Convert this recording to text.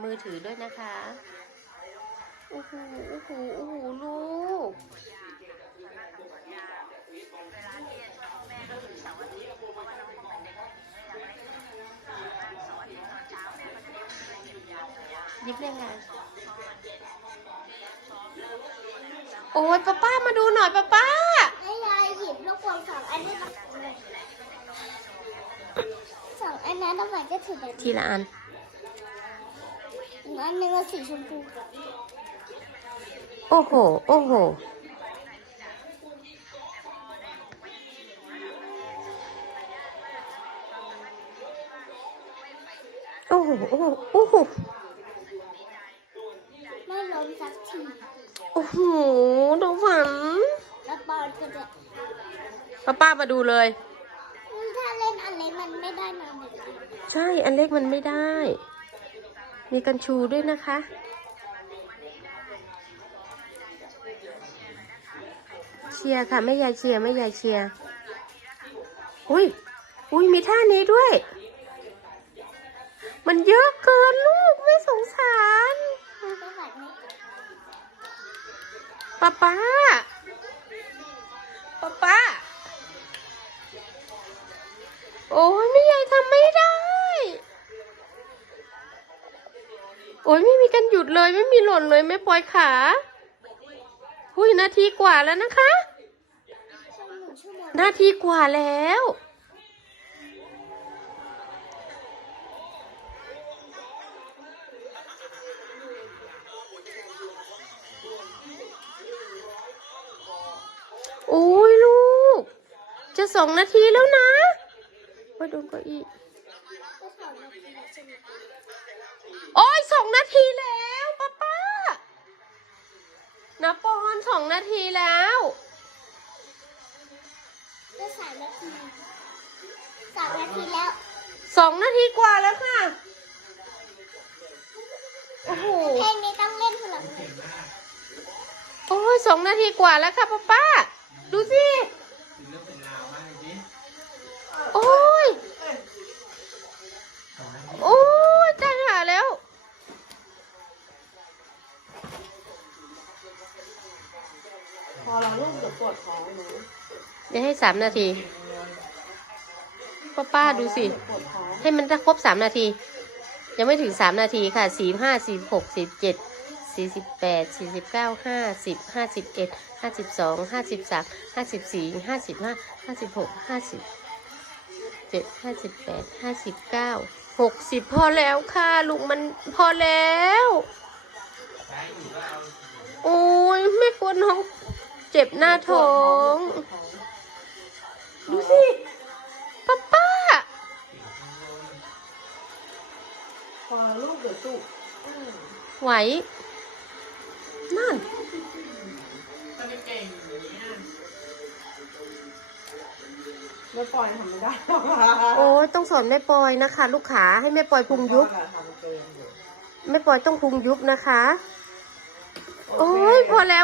มือถือด้วยนะคะโอ้โหโอ้โหโอ้โหลูก ยิบยังไงโอ้ยป้าป้ามาดูหน่อยป้าป้าให้ยายหยิบลูกโป่งสองอันนี้มาสองอันนั้นทำไมจะถือแบบทีละอัน อีกอันหนึงอะสีชมพูโอ้โห โอ้โห โอ้โห โอ้โห โอ้โห ไม่ล้มสักทีโอ้โหดูฝันแล้วบอลก็จะป้าป้ามาดูเลย ถ้าเล่นอันนี้มันไม่ได้นานเลยใช่ อันเล็กมันไม่ได้ มีกันชูด้วยนะคะ เชียร์ค่ะแม่ยายเชียร์แม่ยายเชียร์อุ้ยอุ้ยมีท่านี้ด้วย มันเยอะเกินลูกไม่สงสารป้าป้าป้าป้าโอ้ยแม่ยายทำไม่ได้ โอ้ยไม่มีกันหยุดเลยไม่มีหล่นเลยไม่ปล่อยขาหุยนาทีกว่าแล้วนะคะ นาทีกว่าแล้ว โอ้ยลูก จะสองนาทีแล้วนะว่โดนเก็อีกก็สองนาทีแล้วใช่ไหมโอ้ยสองนาทีแล้วป้าป้านะปอ นสองนาทีแล้วก็สามนาทีสามนาทีแล้วสองนาทีกว่าแล้วค่ะ โอ้โหเพลงนี้ต้องเล่นคนละเพลงโอ้ยสองนาทีกว่าแล้วค่ะป้าป้า ดูสิ พอเราลูกเดี๋ยวปวดท้องหนูเดี๋ยวให้สามนาทีป้าป้าดูสิ ปวดท้องให้มันจะครบสามนาที ยังไม่ถึงสามนาทีค่ะสี่ห้าสี่หกสี่เจ็ดสี่สิบแปดสี่สิบเก้าห้าสิบห้าสิบเอ็ดห้าสิบสองห้าสิบสามห้าสิบสี่ห้าสิบห้าห้าสิบหกห้าสิบเจ็ดห้าสิบแปดห้าสิบเก้าหกสิบพอแล้วค่ะลูกมันพอแล้ว โอ้ยไม่กลัวน้อง เจ็บหน้าท้อง ดูสิป้าป้าพอลูกเดี๋ยวจุกไหว นั่นไม่ปล่อยทำไม่ได้โอ้ยต้องสอนแม่ปอยนะคะ ลูกขาให้แม่ปอยพุงยุบทำเกินอยู่แม่ปอยต้องพุงยุบนะคะ โอ้ยพอแล้ว